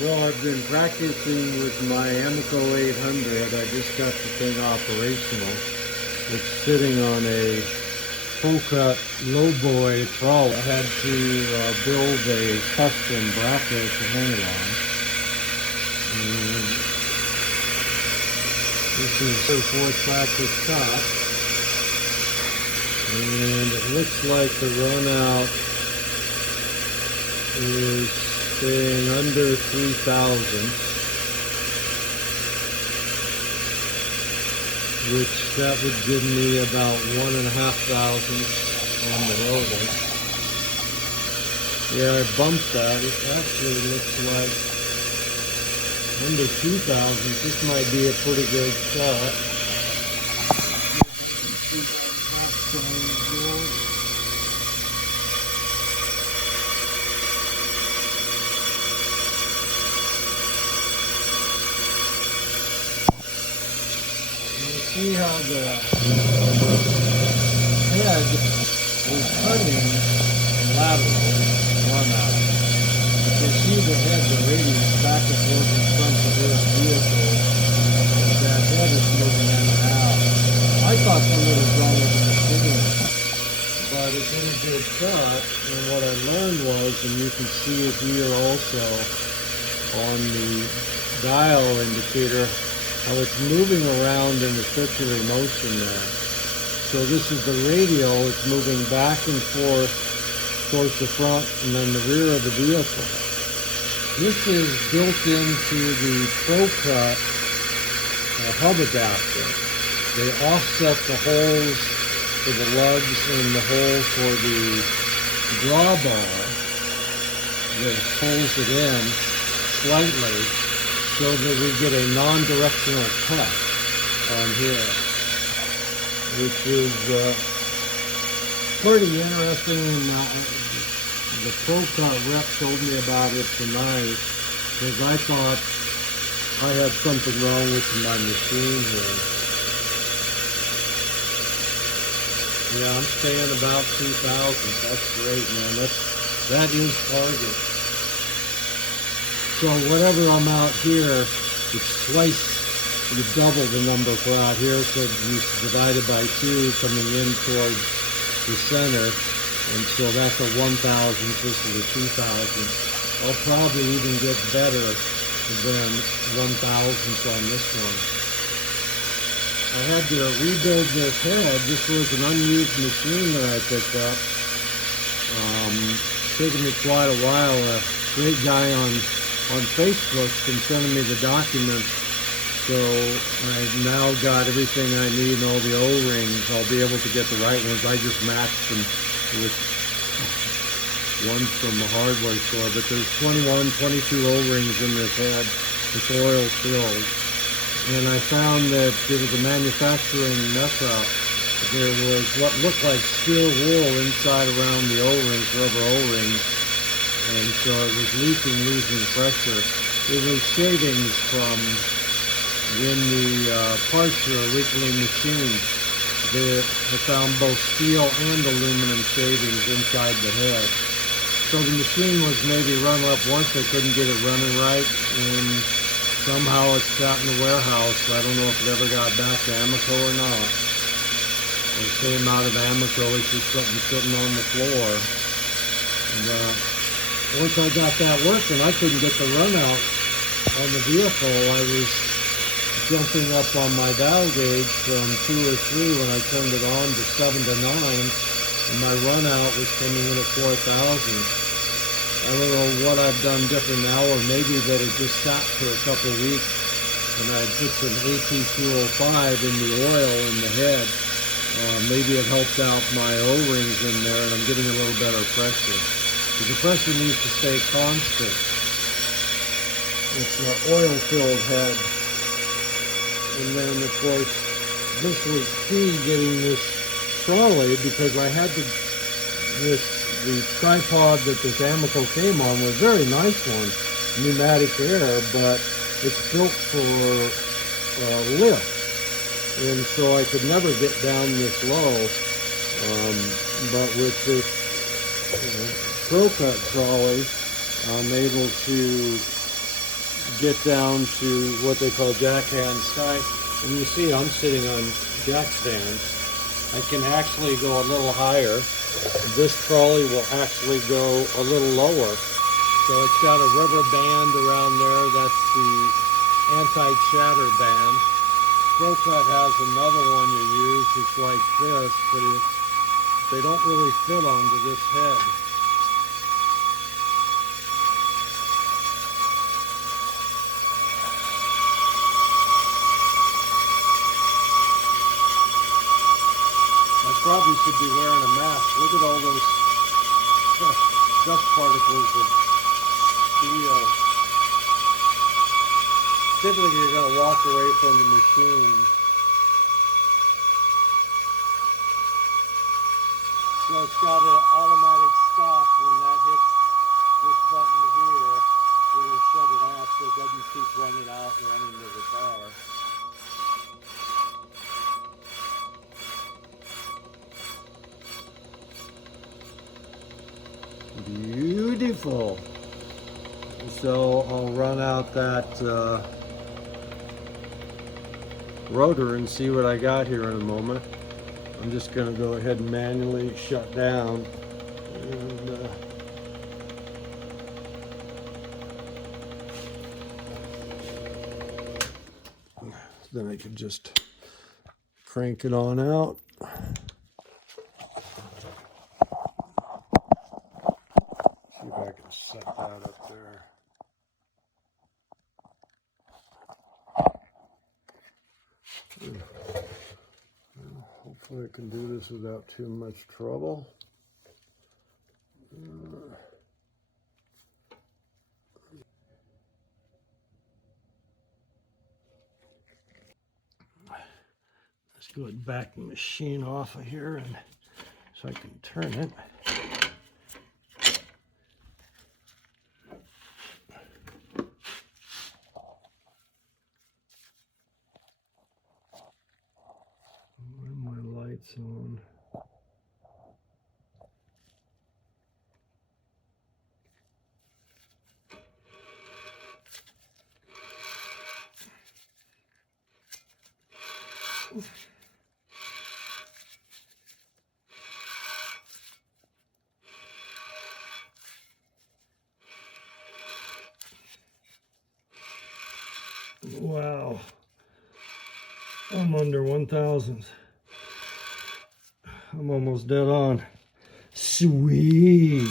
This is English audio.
Well, I've been practicing with my Ammco 800. I just got the thing operational. It's sitting on a full-cut low-boy trolley. I had to build a custom bracket to hang it on. And this is the 4-tracker top. And it looks like the run-out is staying under 3,000, which that would give me about 1,500 on the rotor. Yeah, I bumped that. It actually looks like under 2,000. This might be a pretty good shot. See how the head is turning laterally run out. You can see the head, the radius back and forth in front of the vehicle. That head is moving in and out. I thought something was wrong with the machine, but it did a good shot. And what I learned was, and you can see it here also on the dial indicator, how it's moving around in a circular motion there. So this is the radial, it's moving back and forth towards the front and then the rear of the vehicle. This is built into the ProCut hub adapter. They offset the holes for the lugs and the hole for the drawbar that holds it in slightly, so that we get a non-directional cut on here, which is pretty interesting. The ProCut rep told me about it tonight because I thought I had something wrong with my machine here. Yeah, I'm staying about 2,000. That's great, man. That is target. So whatever I'm out here, it's twice, you double the number for out here, so you divide it by 2 coming in towards the center, and so that's a 1,000, this is a 2,000. I'll probably even get better than 1,000 on this one. I had to rebuild this head. This was an unused machine that I picked up. Taken me quite a while. A great guy on Facebook's been sending me the documents, so I've now got everything I need and all the O-rings. I'll be able to get the right ones. I just matched them with ones from the hardware store, but there's 21, 22 O-rings in this head with oil filled. And I found that it was a manufacturing mess-up. There was what looked like steel wool inside around the O-rings, rubber O-rings, and so it was losing pressure. It was shavings from when the parts were originally machined. They found both steel and aluminum shavings inside the head. So the machine was maybe run up once, they couldn't get it running right, and somehow it sat in the warehouse. I don't know if it ever got back to Amco or not. It came out of Amco, it's just something sitting on the floor. And, once I got that working, I couldn't get the run out on the vehicle. I was jumping up on my dial gauge from 2 or 3 when I turned it on to 7 to 9, and my run out was coming in at 4,000. I don't know what I've done different now, or maybe that it just sat for a couple of weeks, and I put some AT205 in the oil in the head. Maybe it helped out my O-rings in there, and I'm getting a little better pressure. The pressure needs to stay constant. It's an oil-filled head. And then, of course, this was key getting this trolley, because I had the tripod that this Ammco came on was a very nice one, pneumatic air, but it's built for lift. And so I could never get down this low. But with this ProCut trolley, I'm able to get down to what they call jack hand style. And you see I'm sitting on jack stands. I can actually go a little higher. This trolley will actually go a little lower. So it's got a rubber band around there. That's the anti-chatter band. ProCut has another one you use. It's like this, but they don't really fit onto this head. I probably should be wearing a mask. Look at all those dust particles of steel. Typically you're going to walk away from the machine. So it's got an automatic stop. When that hits this button here, it will shut it off so it doesn't keep running out and running to the car. Beautiful. So I'll run out that rotor and see what I got here in a moment. I'm just going to go ahead and manually shut down. And, then I can just crank it on out. See if I can set that up there. Hopefully I can do this without too much trouble. Let's go ahead and back the machine off of here and so I can turn it. Where are my lights on? Wow, I'm under 1,000. I'm almost dead on. Sweet.